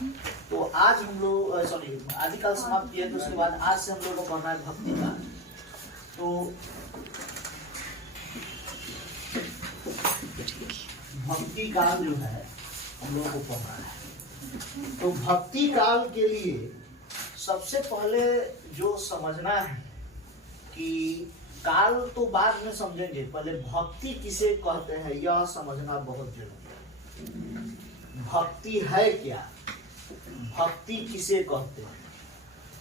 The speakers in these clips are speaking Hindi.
तो आज हम लोग आदिकाल समाप्त किया, तो उसके बाद आज से हम लोग को पढ़ना है भक्ति काल। तो भक्ति काल जो है हम लोगों को पढ़ना है। तो भक्ति काल के लिए सबसे पहले जो समझना है कि काल तो बाद में समझेंगे, पहले भक्ति किसे कहते हैं यह समझना बहुत जरूरी है। भक्ति है क्या, भक्ति किसे कहते हैं?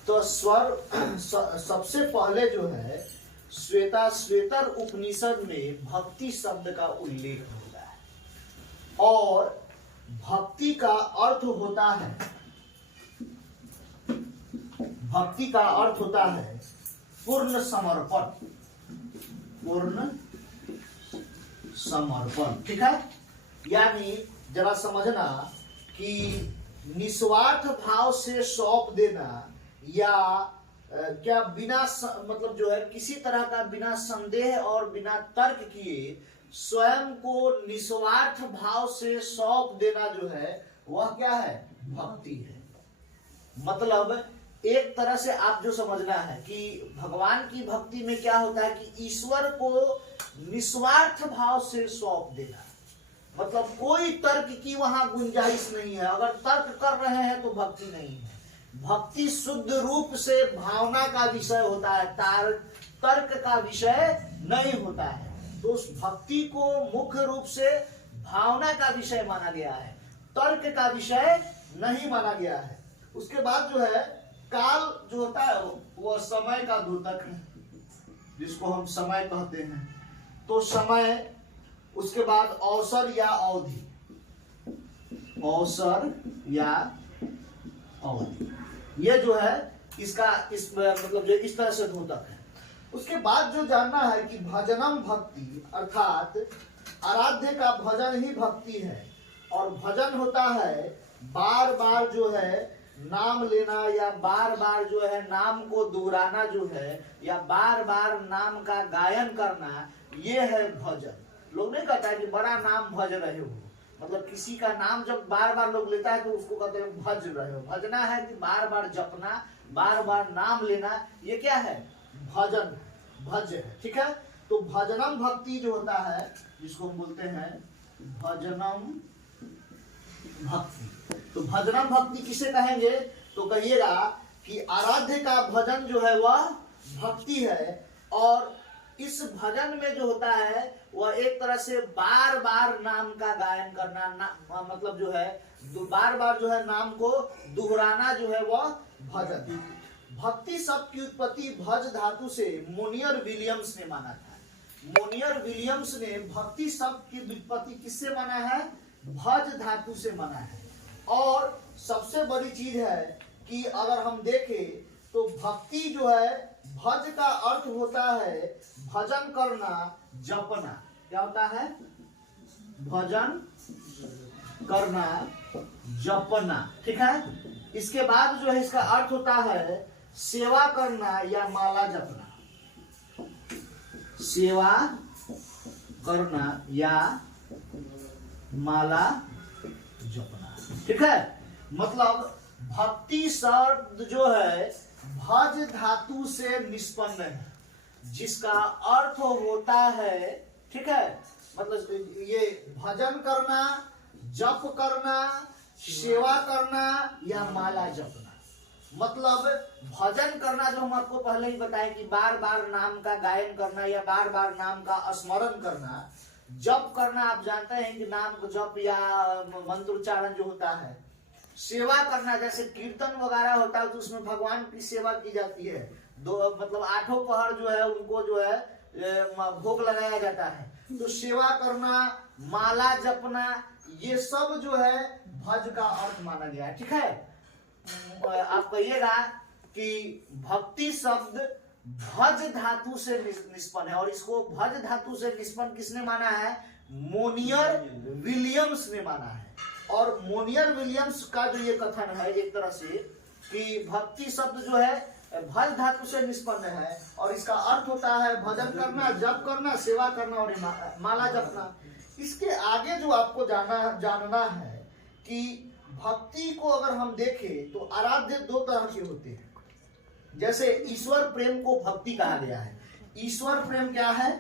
तो सबसे पहले जो है श्वेतर उपनिषद में भक्ति शब्द का उल्लेख होता है, और भक्ति का अर्थ होता है, भक्ति का अर्थ होता है पूर्ण समर्पण, पूर्ण समर्पण। ठीक है, यानी जरा समझना कि निस्वार्थ भाव से सौंप देना, या क्या बिना मतलब जो है किसी तरह का बिना संदेह और बिना तर्क किए स्वयं को निस्वार्थ भाव से सौंप देना जो है वह क्या है, भक्ति है। मतलब एक तरह से आप जो समझना है कि भगवान की भक्ति में क्या होता है कि ईश्वर को निस्वार्थ भाव से सौंप देना, मतलब कोई तर्क की वहां गुंजाइश नहीं है। अगर तर्क कर रहे हैं तो भक्ति नहीं है। भक्ति शुद्ध रूप से भावना का विषय होता है, तर्क का विषय नहीं होता है। तो उस भक्ति को मुख्य रूप से भावना का विषय माना गया है, तर्क का विषय नहीं माना गया है। उसके बाद जो है काल जो होता है वह समय का द्योतक है, जिसको हम समय कहते हैं। तो समय, उसके बाद अवसर या अवधि, अवसर या अवधि, ये जो है इसका इस मतलब जो इस तरह से द्योतक है। उसके बाद जो जानना है कि भजनम भक्ति, अर्थात आराध्य का भजन ही भक्ति है। और भजन होता है बार बार जो है नाम लेना, या बार बार जो है नाम को दोहराना जो है, या बार बार नाम का गायन करना, ये है भजन। लोग नहीं कहता है कि बड़ा नाम भज रहे हो, मतलब किसी का नाम जब बार बार लोग लेता है तो उसको कहते हैं भज रहे हो। भजना है कि बार बार जपना, बार बार नाम लेना, ये क्या है, भजन, भज है। ठीक है, तो भजनम भक्ति जो होता है जिसको हम बोलते हैं भजनम भक्ति। तो भजनम भक्ति किसे कहेंगे? तो कहिएगा कि आराध्य का भजन जो है वह भक्ति है। और इस भजन में जो होता है वह एक तरह से बार बार नाम का गायन करना, मतलब जो है बार बार जो है नाम को दोहराना जो है वह भजन। भक्ति शब्द की उत्पत्ति भज धातु से मोनियर विलियम्स ने माना था। मोनियर विलियम्स ने भक्ति शब्द की उत्पत्ति किससे माना है? भज धातु से माना है। और सबसे बड़ी चीज है कि अगर हम देखें तो भक्ति जो है, भज का अर्थ होता है भजन करना, जपना। क्या होता है? भजन करना, जपना। ठीक है, इसके बाद जो है इसका अर्थ होता है सेवा करना या माला जपना, सेवा करना या माला जपना। ठीक है, मतलब भक्ति शब्द जो है भज धातु से निष्पन्न है, जिसका अर्थ होता है, ठीक है, मतलब ये भजन करना, जप करना, सेवा करना या माला जपना। मतलब भजन करना जो हम आपको पहले ही बताए कि बार बार नाम का गायन करना या बार बार नाम का स्मरण करना। जप करना आप जानते हैं कि नाम को जप या मंत्रोच्चारण जो होता है। सेवा करना जैसे कीर्तन वगैरह होता है तो उसमें भगवान की सेवा की जाती है। मतलब 8 पहर जो है उनको जो है भोग लगाया जाता है। तो सेवा करना, माला जपना, ये सब जो है भज का अर्थ माना गया है। ठीक है, आप कहिएगा कि भक्ति शब्द भज धातु से निष्पन्न है, और इसको भज धातु से निष्पन्न किसने माना है? मोनियर विलियम्स ने माना है। और मोनियर विलियम्स का जो ये कथन है एक तरह से कि भक्ति शब्द जो है भज धातु से निष्पन्न है, और इसका अर्थ होता है भजन करना, जप करना, सेवा करना और माला जपना। इसके आगे जो आपको जानना है कि भक्ति को अगर हम देखें तो आराध्य दो तरह के होते हैं। जैसे ईश्वर प्रेम को भक्ति कहा गया है। ईश्वर प्रेम क्या है?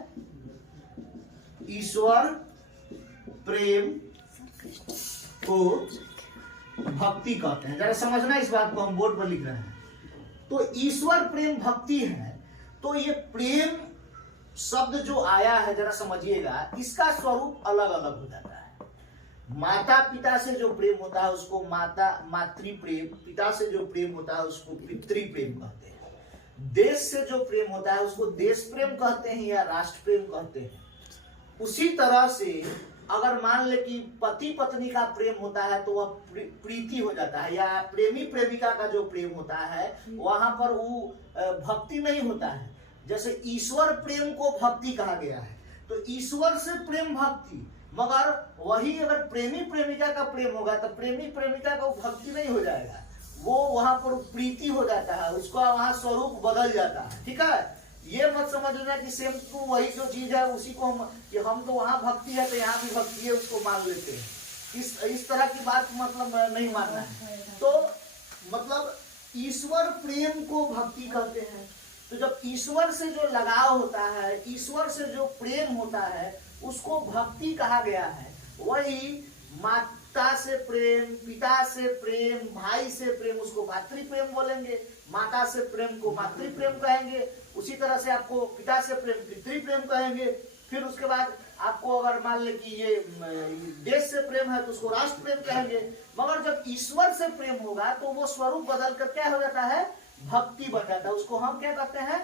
ईश्वर प्रेम को भक्ति कहते हैं। जरा समझना इस बात को, हम बोर्ड पर लिख रहे हैं। तो ईश्वर प्रेम भक्ति है। तो ये प्रेम शब्द जो आया है, जरा समझिएगा, इसका स्वरूप अलग अलग हो जाता है। माता पिता से जो प्रेम होता है उसको मातृ प्रेम, पिता से जो प्रेम होता है उसको पितृ प्रेम कहते हैं। देश से जो प्रेम होता है उसको देश प्रेम कहते हैं या राष्ट्र प्रेम कहते हैं। उसी तरह से अगर मान ले कि पति पत्नी का प्रेम होता है तो वह प्रीति हो जाता है, या प्रेमी प्रेमिका का जो प्रेम होता है वहां पर वो भक्ति नहीं होता है। जैसे ईश्वर प्रेम को भक्ति कहा गया है, तो ईश्वर से प्रेम भक्ति, मगर वही अगर प्रेमी प्रेमिका का प्रेम होगा तो प्रेमी प्रेमिका का भक्ति नहीं हो जाएगा, वो वहां पर प्रीति हो जाता है, उसका वहां स्वरूप बदल जाता है। ठीक है, ये मत समझ लेना कि सेम टू वही जो चीज है उसी को हम तो वहां भक्ति है तो यहाँ भी भक्ति है उसको मान लेते हैं। इस तरह की बात मतलब नहीं मानना है। तो मतलब ईश्वर प्रेम को भक्ति कहते हैं। तो जब ईश्वर से जो लगाव होता है, ईश्वर से जो प्रेम होता है उसको भक्ति कहा गया है। वही माता से प्रेम, पिता से प्रेम, भाई से प्रेम उसको भातृ प्रेम बोलेंगे, माता से प्रेम को मातृ प्रेम कहेंगे, उसी तरह से आपको पिता से प्रेम पितृ प्रेम कहेंगे। फिर उसके बाद आपको अगर मान ले कि ये देश से प्रेम है तो उसको राष्ट्र प्रेम कहेंगे। मगर जब ईश्वर से प्रेम होगा तो वो स्वरूप बदल कर क्या हो जाता है? भक्ति बन जाता है। उसको हम क्या कहते हैं?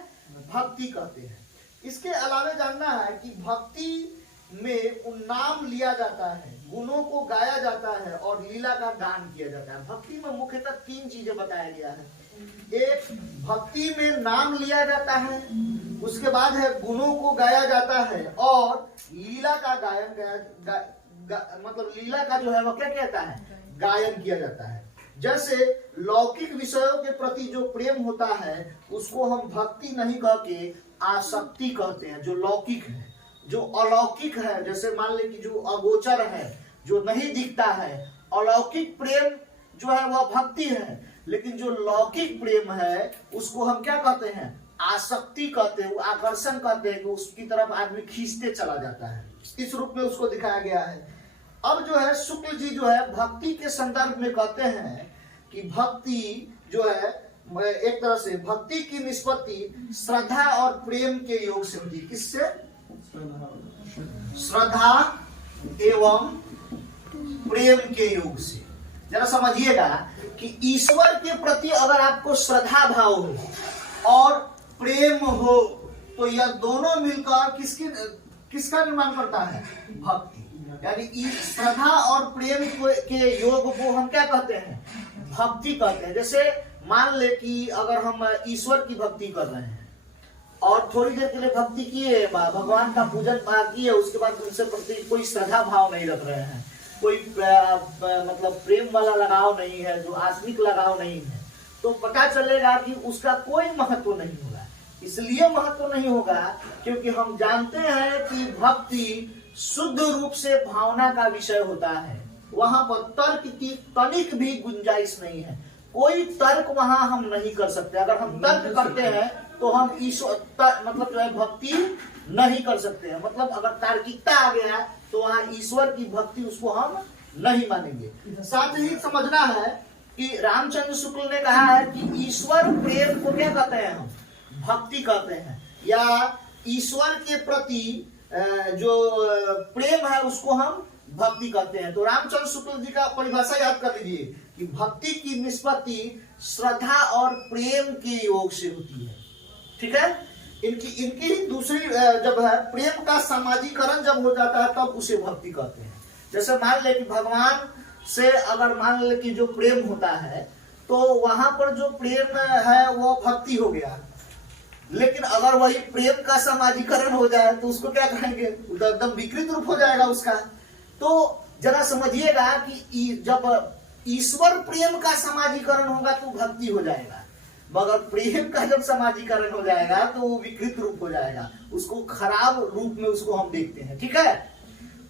भक्ति कहते हैं। इसके अलावा जानना है कि भक्ति में नाम लिया जाता है, गुणों को गाया जाता है और लीला का गान किया जाता है। भक्ति में मुख्यतः तीन चीजें बताया गया है। एक, भक्ति में नाम लिया जाता है, उसके बाद है गुणों को गाया जाता है और लीला का मतलब लीला का जो है वो क्या कहता है? गायन किया जाता है। जैसे लौकिक विषयों के प्रति जो प्रेम होता है उसको हम भक्ति नहीं कह के आसक्ति कहते हैं। जो लौकिक है, जो अलौकिक है, जैसे मान ले कि जो अगोचर है, जो नहीं दिखता है, अलौकिक प्रेम जो है वह भक्ति है। लेकिन जो लौकिक प्रेम है उसको हम क्या कहते हैं? आसक्ति कहते हैं, आकर्षण कहते हैं कि उसकी तरफ आदमी खींचते चला जाता है। इस रूप में उसको दिखाया गया है। अब जो है शुक्ल जी जो है भक्ति के संदर्भ में कहते हैं कि भक्ति जो है एक तरह से भक्ति की निष्पत्ति श्रद्धा और प्रेम के योग से होती है। किससे? श्रद्धा एवं प्रेम के योग से। जरा समझिएगा कि ईश्वर के प्रति अगर आपको श्रद्धा भाव हो और प्रेम हो तो यह दोनों मिलकर किसका निर्माण करता है? भक्ति। यानी श्रद्धा और प्रेम के योग को हम क्या कहते हैं? भक्ति कहते हैं। जैसे मान ले कि अगर हम ईश्वर की भक्ति कर रहे हैं और थोड़ी देर के लिए भक्ति किए, भगवान का पूजन किए, उसके बाद उनसे प्रति कोई श्रद्धा भाव नहीं रख रहे हैं, कोई मतलब प्रेम वाला लगाव नहीं है, जो आत्मिक लगाव नहीं है, तो पता चलेगा कि उसका कोई महत्व नहीं होगा। इसलिए महत्व नहीं होगा क्योंकि हम जानते हैं कि भक्ति शुद्ध रूप से भावना का विषय होता है। वहां पर तर्क की तनिक भी गुंजाइश नहीं है। कोई तर्क वहां हम नहीं कर सकते। अगर हम तर्क करते हैं तो हम ईश्वर मतलब जो है भक्ति नहीं कर सकते हैं। मतलब अगर तार्किकता आ गया तो वहां ईश्वर की भक्ति उसको हम नहीं मानेंगे। साथ ही समझना है कि रामचंद्र शुक्ल ने कहा है कि ईश्वर प्रेम को क्या कहते हैं? हम भक्ति कहते हैं, या ईश्वर के प्रति जो प्रेम है उसको हम भक्ति कहते हैं। तो रामचंद्र शुक्ल जी का परिभाषा याद कर लीजिए कि भक्ति की निष्पत्ति श्रद्धा और प्रेम के योग से होती है। ठीक है, इनकी दूसरी जब है प्रेम का सामाजिकरण जब हो जाता है तब उसे भक्ति कहते हैं। जैसे मान ले कि भगवान से अगर मान ले कि जो प्रेम होता है तो वहां पर जो प्रेम है वो भक्ति हो गया। लेकिन अगर वही प्रेम का सामाजिकरण हो जाए तो उसको क्या कहेंगे? एकदम विकृत रूप हो जाएगा उसका। तो जरा समझिएगा कि जब ईश्वर प्रेम का समाजीकरण होगा तो भक्ति हो जाएगा, मगर प्रेम का जब समाजीकरण हो जाएगा तो वो विकृत रूप हो जाएगा, उसको खराब रूप में उसको हम देखते हैं। ठीक है,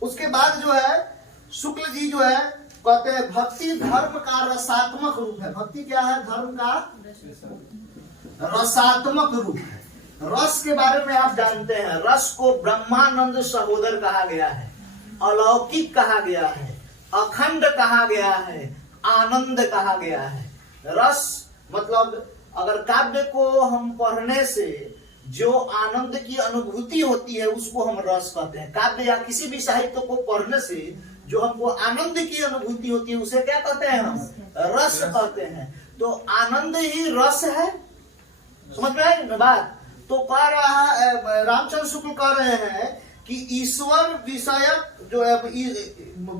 उसके बाद जो है शुक्ल जी जो है कहते हैं भक्ति धर्म का रसात्मक रूप है। भक्ति क्या है? धर्म का रसात्मक रूप है। रस के बारे में आप जानते हैं, रस को ब्रह्मानंद सहोदर कहा गया है, अलौकिक कहा गया है, अखंड कहा गया है, आनंद कहा गया है। रस मतलब अगर काव्य को हम पढ़ने से जो आनंद की अनुभूति होती है उसको हम रस कहते हैं। काव्य या किसी भी साहित्य को पढ़ने से जो हमको आनंद की अनुभूति होती है उसे क्या कहते हैं? हम रस कहते हैं। तो आनंद ही रस है। समझ में आई ना बात? तो कह रहा है रामचंद्र शुक्ल कह रहे हैं कि ईश्वर विषयक जो है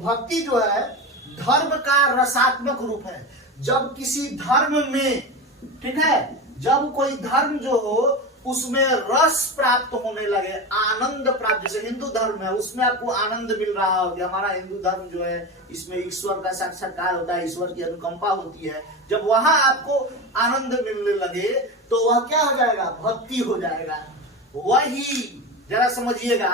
भक्ति जो है धर्म का रसात्मक रूप है। जब किसी धर्म में, ठीक है, जब कोई धर्म जो हो उसमें रस प्राप्त होने लगे, आनंद प्राप्त, जैसे हिंदू धर्म है उसमें आपको आनंद मिल रहा हो कि हमारा हिंदू धर्म जो है इसमें ईश्वर का साक्षात्कार होता है, ईश्वर की अनुकंपा होती है। जब वहां आपको आनंद मिलने लगे तो वह क्या हो जाएगा? भक्ति हो जाएगा। वही जरा समझिएगा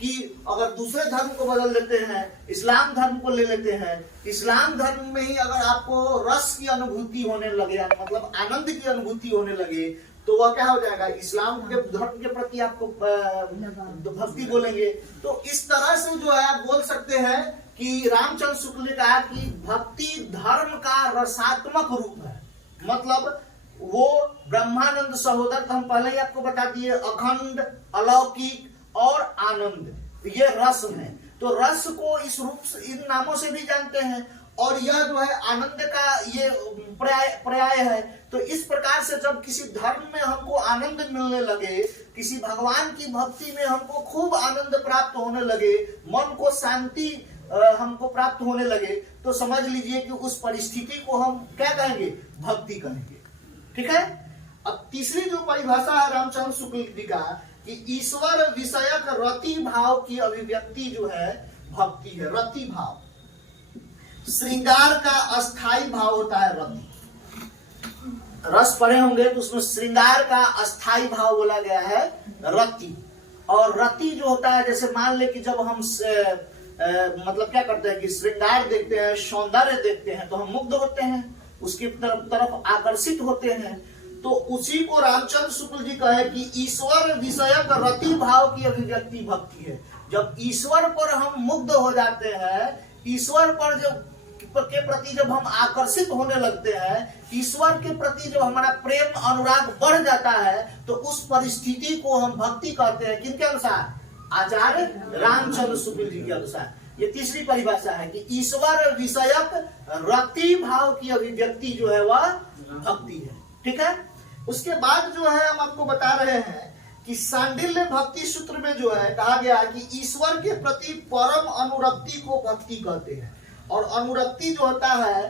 कि अगर दूसरे धर्म को बदल देते हैं, इस्लाम धर्म को ले लेते हैं, इस्लाम धर्म में ही अगर आपको रस की अनुभूति होने लगे, मतलब आनंद की अनुभूति होने लगे, तो वह क्या हो जाएगा? इस्लाम के धर्म के प्रति आपको भक्ति बोलेंगे। तो इस तरह से जो है आप बोल सकते हैं कि रामचंद्र शुक्ल ने कहा कि भक्ति धर्म का रसात्मक रूप है। मतलब वो ब्रह्मानंद सहोदर तो हम पहले ही आपको बता दिए, अखंड, अलौकिक और आनंद, ये रस है। तो रस को इस रूप से, इन नामों से भी जानते हैं। और यह जो है आनंद का ये पर्याय है। तो इस प्रकार से जब किसी धर्म में हमको आनंद मिलने लगे, किसी भगवान की भक्ति में हमको खूब आनंद प्राप्त होने लगे, मन को शांति हमको प्राप्त होने लगे, तो समझ लीजिए कि उस परिस्थिति को हम क्या कहेंगे? भक्ति कहेंगे। ठीक है। अब तीसरी जो परिभाषा है रामचंद्र शुक्ल जी का कि ईश्वर विषयक रति भाव की अभिव्यक्ति जो है भक्ति है। रति भाव, श्रृंगार का अस्थाई भाव होता है रति। रस पढ़े होंगे तो उसमें श्रृंगार का अस्थाई भाव बोला गया है रति। और रति जो होता है, जैसे मान ले कि जब हम मतलब क्या करते हैं कि श्रृंगार देखते हैं, सौंदर्य देखते हैं, तो हम मुग्ध होते हैं, उसकी तरफ आकर्षित होते हैं। तो उसी को रामचंद्र शुक्ल जी कहे कि ईश्वर विषयक रति भाव की अभिव्यक्ति भक्ति है। जब ईश्वर पर हम मुग्ध हो जाते हैं, ईश्वर पर जो के प्रति जब हम आकर्षित होने लगते हैं, ईश्वर के प्रति जब हमारा प्रेम अनुराग बढ़ जाता है, तो उस परिस्थिति को हम भक्ति कहते हैं। किनके अनुसार? आचार्य रामचंद्र शुक्ल जी के अनुसार। ये तीसरी परिभाषा है कि ईश्वर विषयक रति भाव की अभिव्यक्ति जो है वह भक्ति है। ठीक है। उसके बाद जो है हम आपको बता रहे हैं कि सांडिल्य भक्ति सूत्र में जो है कहा गया है कि ईश्वर के प्रति परम अनुरक्ति को भक्ति कहते हैं। और अनुरक्ति जो होता है,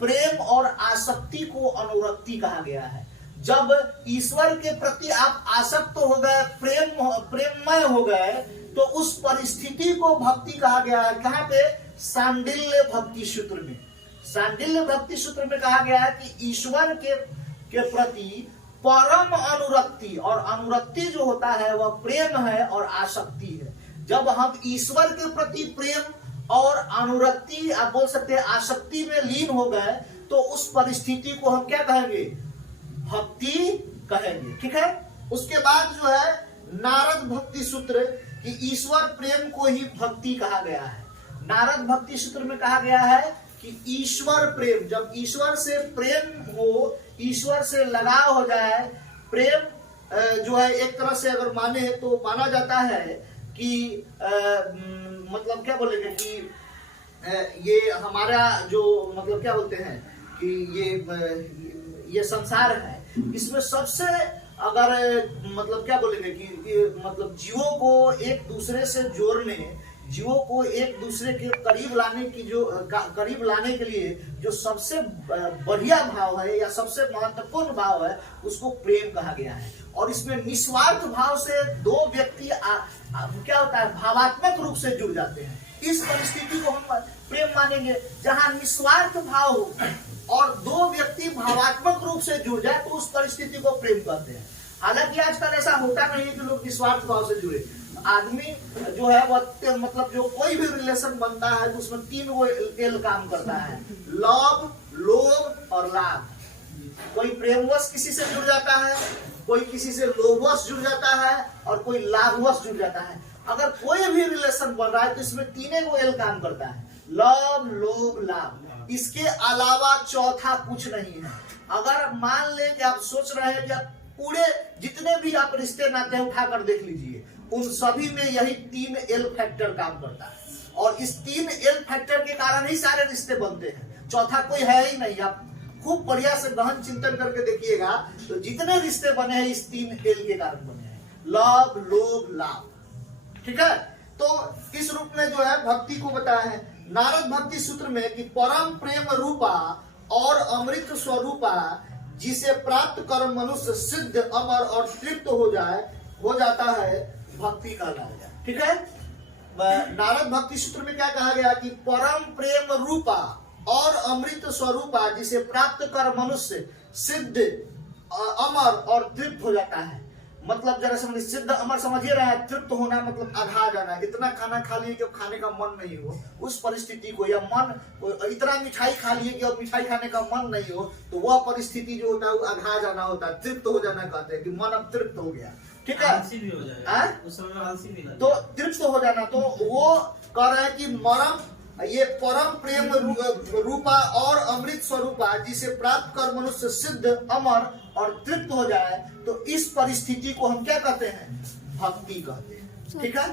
प्रेम और आसक्ति को अनुरक्ति कहा गया है। जब ईश्वर के प्रति आप आसक्त हो गए, प्रेममय हो गए, तो उस परिस्थिति को भक्ति कहा गया है। कहाँ पे? सांडिल्य भक्ति सूत्र में। सांडिल्य भक्ति सूत्र में कहा गया है कि ईश्वर के प्रति परम अनुरक्ति, और अनुरक्ति जो होता है वह प्रेम है और आसक्ति है। जब हम ईश्वर के प्रति प्रेम और अनुरक्ति, आप बोल सकते हैं आसक्ति में लीन हो गए, तो उस परिस्थिति को हम क्या कहेंगे? भक्ति कहेंगे। ठीक है। उसके बाद जो है नारद भक्ति सूत्र कि ईश्वर प्रेम को ही भक्ति कहा गया है। नारद भक्ति सूत्र में कहा गया है कि ईश्वर प्रेम, जब ईश्वर से प्रेम हो, ईश्वर से लगाव हो जाए, प्रेम जो है एक तरह से अगर माने तो माना जाता है कि मतलब क्या बोलेंगे कि ये हमारा जो मतलब क्या बोलते हैं कि ये संसार है, इसमें सबसे अगर मतलब क्या बोलेंगे कि मतलब जीवों को एक दूसरे से जोड़ने, जीवों को एक दूसरे के करीब लाने की जो करीब लाने के लिए जो सबसे बढ़िया भाव है या सबसे महत्वपूर्ण भाव है, उसको प्रेम कहा गया है। और इसमें निस्वार्थ भाव से दो व्यक्ति क्या होता है? भावात्मक रूप से जुड़ जाते हैं। इस परिस्थिति को हम प्रेम मानेंगे। जहां निस्वार्थ भाव हो और दो व्यक्ति भावात्मक रूप से जुड़ जाए तो उस परिस्थिति को प्रेम कहते हैं। हालांकि आजकल ऐसा होता नहीं है कि लोग निस्वार्थ भाव से जुड़े। आदमी जो है वह मतलब जो कोई भी रिलेशन बनता है तो उसमें 3 वो एल काम करता है, लव, लोभ और लाभ। कोई प्रेमवश किसी से जुड़ जाता है, कोई किसी से लोभवश जुड़ जाता है और कोई लाभवश जुड़ जाता है। अगर कोई भी रिलेशन बन रहा है तो इसमें 3 वो एल काम करता है, लव, लोभ, लाभ। इसके अलावा चौथा कुछ नहीं है। अगर मान ले कि आप सोच रहे हैं कि आप पूरे जितने भी आप रिश्ते नाते उठाकर देख लीजिए, उन सभी में यही 3 एल फैक्टर काम करता है और इस 3 एल फैक्टर के कारण ही सारे रिश्ते बनते हैं। चौथा कोई है ही नहीं। आप खूब बढ़िया से गहन चिंतन करके देखिएगा तो जितने रिश्ते बने हैं इस 3 एल के कारण बने हैं, लव, लोभ, लाभ। ठीक है, तो इस रूप में जो है भक्ति को बताया है नारद भक्ति सूत्र में कि परम प्रेम रूपा और अमृत स्वरूपा जिसे प्राप्त कर मनुष्य सिद्ध, अमर और तृप्त हो जाता है, भक्ति कहलाएगा। ठीक है, नारद भक्ति सूत्र में क्या कहा गया कि परम प्रेम रूपा और अमृत स्वरूपा जिसे प्राप्त कर मनुष्य सिद्ध, अमर और तृप्त हो जाता है। मतलब जरा समझ, सिद्ध अमर समझिए रहा है, तृप्त होना मतलब आधा जाना, इतना खाना खा लिए कि अब खाने का मन नहीं हो, उस परिस्थिति को, या मन इतना मिठाई खा लिए कि अब मिठाई खाने का मन नहीं हो, तो वह परिस्थिति जो होता है वो आधा जाना होता है, तृप्त हो जाना कहते हैं कि मन अब तृप्त हो गया। ठीक है, आलसी भी हो जाएगा, उस समय आलसी भी तो तृप्त हो जाना, तो वो कह रहा है कि मरम ये परम प्रेम रूपा और अमृत स्वरूपा जिसे प्राप्त कर मनुष्य सिद्ध, अमर और तृप्त हो जाए, तो इस परिस्थिति को हम क्या कहते हैं, भक्ति कहते हैं। ठीक है।